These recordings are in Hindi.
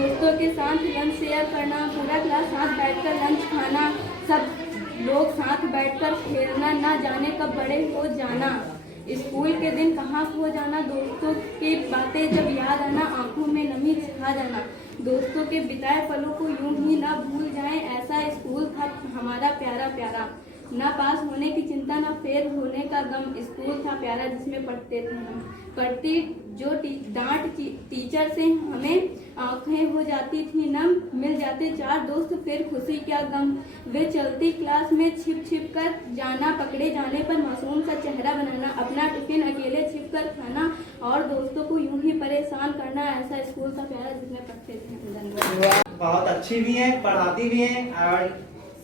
दोस्तों के साथ लंच शेयर करना, पूरा क्लास साथ बैठकर लंच खाना, सब लोग साथ बैठकर खेलना, ना जाने कब बड़े हो जाना। स्कूल के दिन कहाँ खो जाना, दोस्तों की बातें जब याद आना, आंखों में नमी छा जाना। दोस्तों के बिताए पलों को यूं ही ना भूल जाएं, ऐसा स्कूल था हमारा प्यारा प्यारा। ना पास होने की चिंता, ना फेल होने का गम, स्कूल था प्यारा जिसमें पढ़ते थे हम। पढ़ती जो डांट टीचर से हमें आंखें हो जाती थी नम, मिल जाते चार दोस्त फिर खुशी क्या गम। वे चलती क्लास में छिप छिप कर जाना, पकड़े जाने पर मासूम सा चेहरा बनाना, अपना टिफिन अकेले छिप कर खाना और दोस्तों को यूं ही परेशान करना, ऐसा स्कूल था प्यारा जिसमें पढ़ते थे। बहुत अच्छी भी है, पढ़ाती भी है और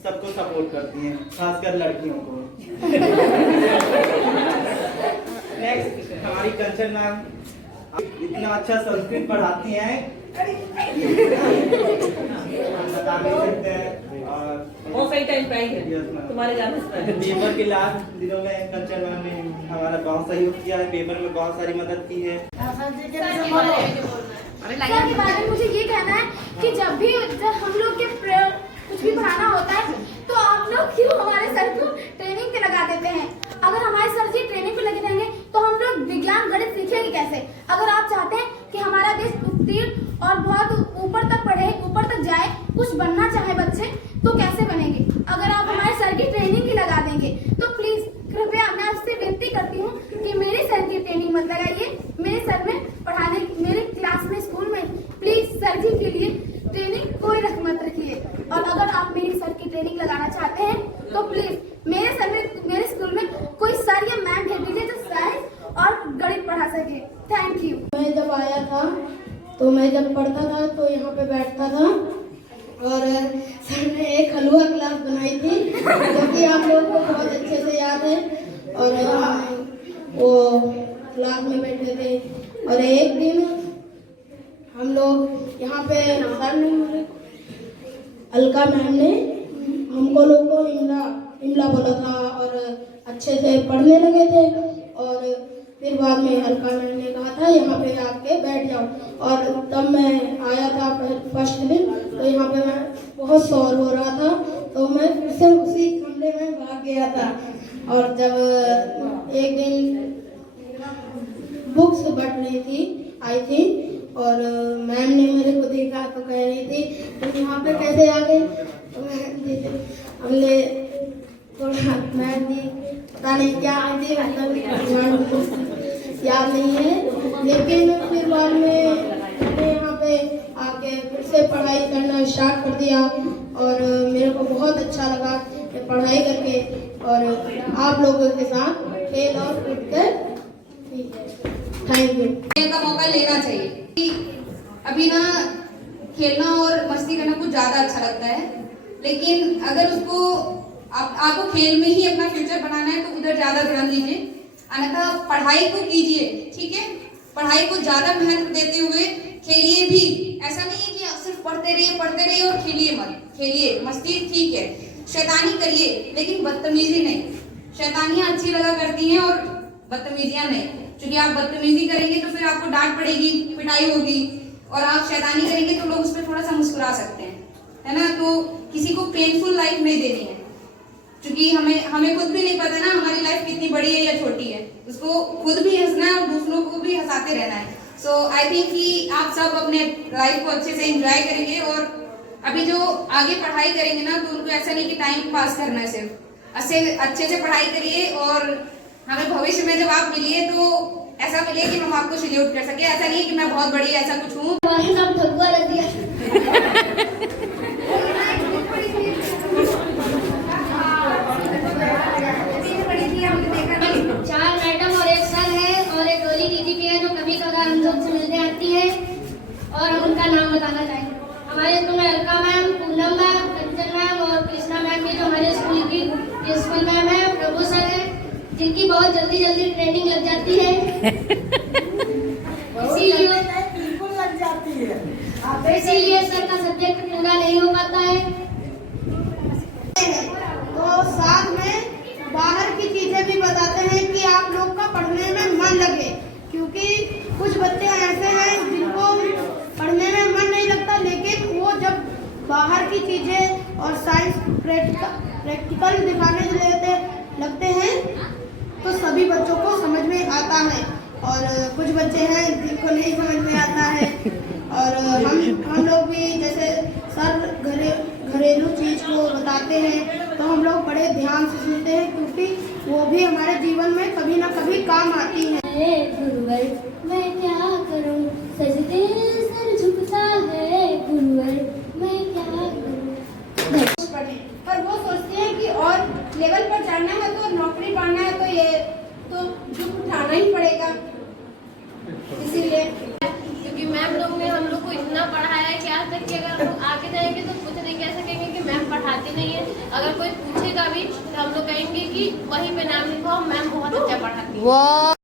सबको सपोर्ट करती हैं, खासकर लड़कियों को। नेक्स्ट हमारी कंचन मैम इतना अच्छा संस्कृत पढ़ाती हैं, बता नहीं सकते हैं। और बहुत सही टाइम पे आई है तुम्हारे जाने से। पेपर के लास्ट दिनों में कंचन मैम ने हमारा बहुत सहयोग किया है, पेपर में बहुत सारी मदद की है। सर के बारे में मुझे ये कहना है कि जब हम लोग के कुछ भी पढ़ाना होता है तो आप लोग क्यों हमारे सर को ट्रेनिंग पे लगा देते हैं। अगर हमारे सर जी ट्रेनिंग पे लगे रहेंगे तो हम लोग विज्ञान गणित सीखेंगे कैसे। अगर आप चाहते हैं कि हमारा देश उत्तीर्ण और बहुत ऊपर तक पढ़े, ऊपर तक जाए, कुछ बनना चाहे बच्चे, तो कैसे बनेंगे। अगर आप हमारे सर की ट्रेनिंग ही लगा देंगे तो प्लीज कृपया मैं आपसे विनती करती हूँ कि मेरे सर की ट्रेनिंग मत लगाइए। मेरे सर में पढ़ाने, मेरे क्लास में, स्कूल में प्लीज सर जी के लिए ट्रेनिंग कोई मत रखिए। और अगर आप मेरी सर की ट्रेनिंग लगाना चाहते हैं तो प्लीज मेरे सर में, मेरे स्कूल में कोई सर या मैम भेज दीजिए जो साइंस और गणित पढ़ा सके। Thank you. मैं जब आया था तो मैं जब पढ़ता था तो यहाँ पे बैठता था और सर ने एक हलवा क्लास बनाई थी जो कि आप लोगों को बहुत अच्छे से याद है। और वो क्लास में बैठे थे और एक दिन हम लोग यहाँ पे सर ने, अलका मैम ने हमको लोग को इमला बोला था और अच्छे से पढ़ने लगे थे। और फिर बाद में अलका मैम ने कहा था यहाँ पे आके बैठ जाओ। और तब मैं आया था फर्स्ट दिन तो यहाँ पे मैं बहुत शोर हो रहा था तो मैं फिर से उसी कमरे में भाग गया था। और जब एक दिन बुक्स बट रही थी आई थी और मैम ने मेरे को देखा तो कह रही थी तुम यहाँ पे कैसे आ गए। तो हमने थोड़ा मैम जी पता नहीं क्या थी, याद नहीं है। लेकिन फिर बाद में मैंने यहाँ पे आके फिर से पढ़ाई करना स्टार्ट कर दिया और मेरे को बहुत अच्छा लगा पढ़ाई करके और आप लोगों के साथ खेल और कूद कर। ठीक है, थैंक यू। का मौका लेना चाहिए। अभी ना खेलना और मस्ती करना कुछ ज्यादा अच्छा लगता है, लेकिन अगर उसको आपको खेल में ही अपना फ्यूचर बनाना है तो उधर ज्यादा ध्यान दीजिए, अन्यथा पढ़ाई को कीजिए। ठीक है, पढ़ाई को ज्यादा महत्व देते हुए खेलिए भी। ऐसा नहीं है कि सिर्फ पढ़ते रहिए और खेलिए मत। खेलिए, मस्ती ठीक है, शैतानी करिए लेकिन बदतमीजी नहीं। शैतानियां अच्छी लगा करती हैं और बदतमीजियां नहीं, क्योंकि आप बदतमीजी करेंगे तो फिर आपको डांट पड़ेगी, पिटाई होगी, और आप शैतानी करेंगे तो लोग उस पर थोड़ा सा मुस्कुरा सकते हैं, है ना। तो किसी को पेनफुल लाइफ नहीं देनी है, क्योंकि हमें खुद भी नहीं पता ना हमारी लाइफ कितनी बड़ी है या छोटी है। उसको खुद भी हंसना है और दूसरों को भी हंसाते रहना है। सो आई थिंक कि आप सब अपने लाइफ को अच्छे से एंजॉय करेंगे और अभी जो आगे पढ़ाई करेंगे ना तो उनको ऐसा नहीं कि टाइम पास करना है, सिर्फ अच्छे से पढ़ाई करिए और हमें भविष्य में जब आप मिलिए तो ऐसा मिलिए कि हम आपको सल्यूट कर सके। ऐसा नहीं है कि मैं बहुत बड़ी ऐसा कुछ हूँ। और हम उनका नाम बताना चाहेंगे। हमारे स्कूल में अलका मैम, पूनम मैम, कंचन मैम और कृष्णा मैम भी जो हमारे स्कूल की प्रिंसिपल मैम है, प्रभु सर है, जिनकी बहुत जल्दी ट्रेनिंग लग जाती है। इसीलिए सर का सब्जेक्ट पूरा नहीं हो पाता है। तो साथ में बाहर की चीजें भी बताते हैं कि आप लोग का पढ़ने में मन लगे, क्योंकि कुछ बच्चे ऐसे हैं जिनको पढ़ने में मन नहीं लगता प्रैक्टिकल दिखाने लगते हैं तो सभी बच्चों को समझ में आता है, और कुछ बच्चे हैं जिनको नहीं समझ में आता है। और हम लोग भी जैसे सर घरेलू चीज को बताते हैं तो हम लोग बड़े ध्यान से सुनते हैं, क्योंकि वो भी हमारे जीवन में कभी ना कभी काम आती है। गुरुवर मैं क्या करूं, सजदे सर झुकता है, गुरुवर मैं क्या करूं। पढ़े पर वो सोचते हैं कि और लेवल पर चढ़ना है तो नौकरी पाना है तो ये तो झुक उठाना ही पड़ेगा, इसीलिए। क्योंकि मैम लोग ने हम लोग को इतना पढ़ाया है कि आज तक कि अगर हम लोग आगे जाएंगे तो कुछ नहीं कह सकेंगे कि मैम पढ़ाती नहीं है। अगर कोई पूछेगा भी तो हम लोग कहेंगे कि वहीं पे नाम लिखवाओ, मैम बहुत अच्छा पढ़ाती है।